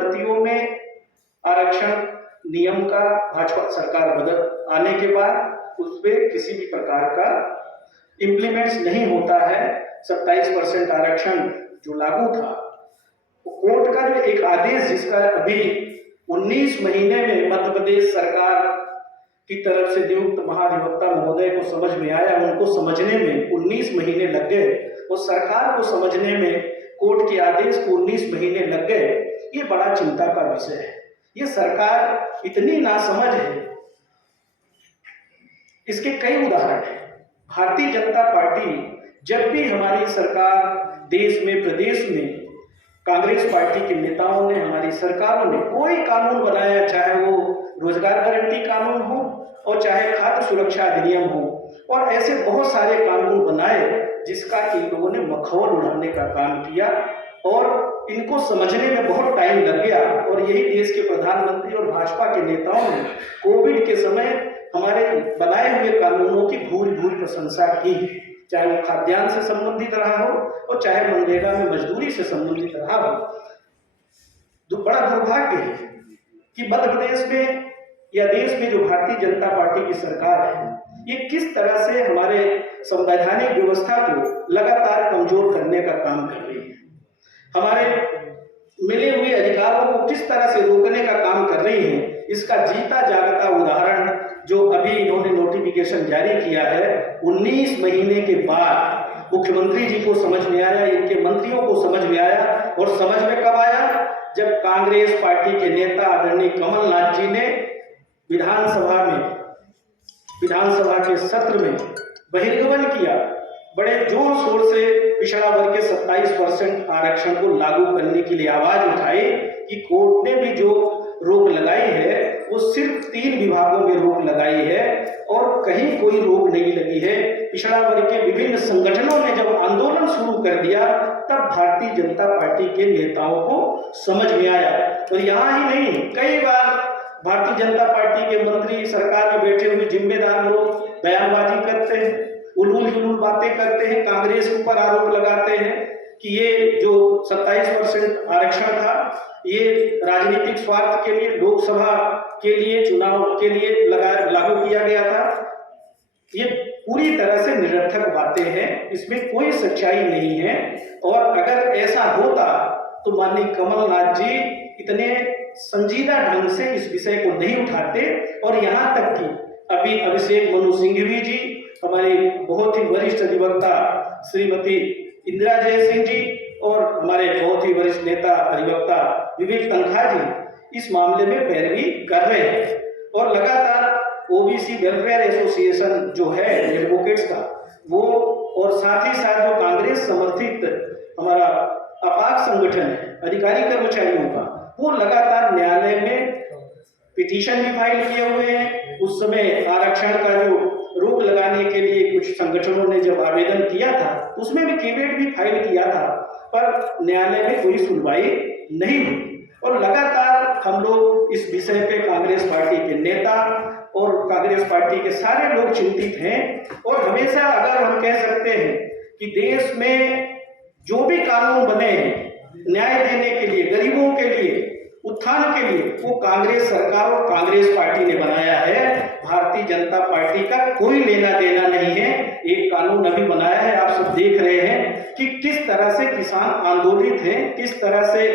भर्तियों में आरक्षण नियम का भाजपा सरकार बदल आने के बाद उस पर किसी भी प्रकार का इम्प्लीमेंट्स नहीं होता है। 27% आरक्षण जो लागू था, कोर्ट का जो एक आदेश जिसका अभी 19 महीने में मध्य प्रदेश सरकार की तरफ से नियुक्त महाधिवक्ता महोदय को समझ में आया, उनको समझने में 19 महीने लग गए और सरकार को समझने में कोर्ट के आदेश को 19 महीने लग गए। ये बड़ा चिंता का विषय है। ये सरकार इतनी नासमझ है, इसके कई उदाहरण हैं। भारतीय जनता पार्टी जब भी हमारी सरकार देश में प्रदेश में कांग्रेस पार्टी के नेताओं ने, हमारी सरकारों ने कोई कानून बनाया, चाहे वो रोजगार गारंटी कानून हो और चाहे खाद्य सुरक्षा अधिनियम हो, और ऐसे बहुत सारे कानून बनाए जिसका इन लोगों ने मखौल उड़ाने का काम किया और इनको समझने में बहुत टाइम लग गया। और यही देश के प्रधानमंत्री और भाजपा के नेताओं ने कोविड के समय हमारे बनाए हुए कानूनों की भूरी भूरी प्रशंसा की, चाहे वो खाद्यान्न से संबंधित रहा हो और चाहे मनरेगा में मजदूरी से संबंधित रहा हो। बड़ा दुर्भाग्य है कि मध्य प्रदेश में या देश में जो भारतीय जनता पार्टी की सरकार है, ये किस तरह से हमारे संवैधानिक व्यवस्था को लगातार कमजोर करने का काम कर रही है, हमारे मिले हुए अधिकारों को किस तरह से रोकने का काम कर रही है। इसका जीता जागता उदाहरण जो अभी इन्होंने नोटिफिकेशन जारी किया है, 19 महीने के बाद मुख्यमंत्री जी को समझ में आया, इनके मंत्रियों को समझ में आया। और समझ में कब आया? जब कांग्रेस पार्टी के नेता आदरणीय कमलनाथ जी ने विधानसभा के सत्र में बहिर्गमन किया, बड़े जोर शोर से पिछड़ा वर्ग के 27% आरक्षण को लागू करने के लिए आवाज उठाई कि कोर्ट ने भी जो रोक लगाई है वो सिर्फ 3 विभागों में रोक लगाई है और कहीं कोई रोक नहीं लगी है। पिछड़ा वर्ग के विभिन्न संगठनों ने जब आंदोलन शुरू कर दिया तब भारतीय जनता पार्टी के नेताओं को समझ में आया। और यहाँ ही नहीं, कई बार भारतीय जनता पार्टी के मंत्री सरकार में बैठे हुए जिम्मेदार लोग बयानबाजी करते हैं, उलूल जुलूल बातें करते हैं, कांग्रेस के ऊपर आरोप लगाते हैं कि ये जो 27% आरक्षण था ये राजनीतिक स्वार्थ के लिए, लोकसभा के लिए, चुनाव के लिए लागू किया गया था। ये पूरी तरह से निरर्थक बातें हैं, इसमें कोई सच्चाई नहीं है। और अगर ऐसा होता तो माननीय कमलनाथ जी इतने संजीदा ढंग से इस विषय को नहीं उठाते। और यहाँ तक कि अभी अभिषेक मनु सिंघवी जी, हमारे बहुत ही वरिष्ठ अधिवक्ता श्रीमती इंदिरा जयसिंह जी और हमारे बहुत ही वरिष्ठ नेता अधिवक्ता विवेक तनखा जी इस मामले में पैरवी कर रहे हैं। और लगातार ओबीसी वेलफेयर एसोसिएशन जो है एडवोकेट्स का, वो और साथ ही साथ जो कांग्रेस समर्थित हमारा अपाक संगठन है अधिकारी कर्मचारियों का, वो लगातार न्यायालय में पिटीशन भी फाइल किए हुए हैं। उस समय आरक्षण का जो रोक लगाने के लिए कुछ संगठनों ने जब आवेदन किया था उसमें भी कैविएट भी फाइल किया था, पर न्यायालय में कोई सुनवाई नहीं हुई। और लगातार हम लोग इस विषय पे कांग्रेस पार्टी के नेता और कांग्रेस पार्टी के सारे लोग चिंतित हैं। और हमेशा अगर हम कह सकते हैं कि देश में जो भी कानून बने हैं न्याय देने के लिए, गरीबों के लिए, उत्थान के लिए, वो कांग्रेस सरकार और कांग्रेस पार्टी ने बनाया है। भारतीय जनता पार्टी का कोई लेना देना नहीं है। एक कानून अभी बनाया है, आप सब देख रहे हैं कि किस तरह से किसान आंदोलित हैं, किस तरह से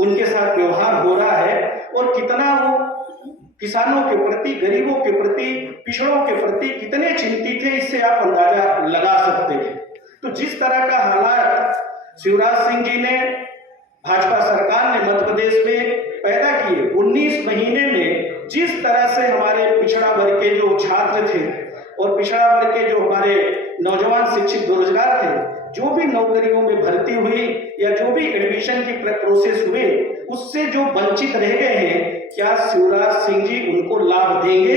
उनके साथ व्यवहार हो रहा है और कितना वो किसानों के प्रति, गरीबों के प्रति, पिछड़ों के प्रति कितने चिंतित है, इससे आप अंदाजा लगा सकते हैं। तो जिस तरह का हालात शिवराज सिंह जी ने, भाजपा सरकार ने मध्य प्रदेश में पैदा किए, 19 महीने में जिस तरह से हमारे पिछड़ा वर्ग के जो छात्र थे और पिछड़ा वर्ग के जो हमारे नौजवान शिक्षित बेरोजगार थे, जो भी नौकरियों में भर्ती हुई या जो भी एडमिशन की प्रोसेस हुए, उससे जो वंचित रह गए हैं, क्या शिवराज सिंह जी उनको लाभ देंगे?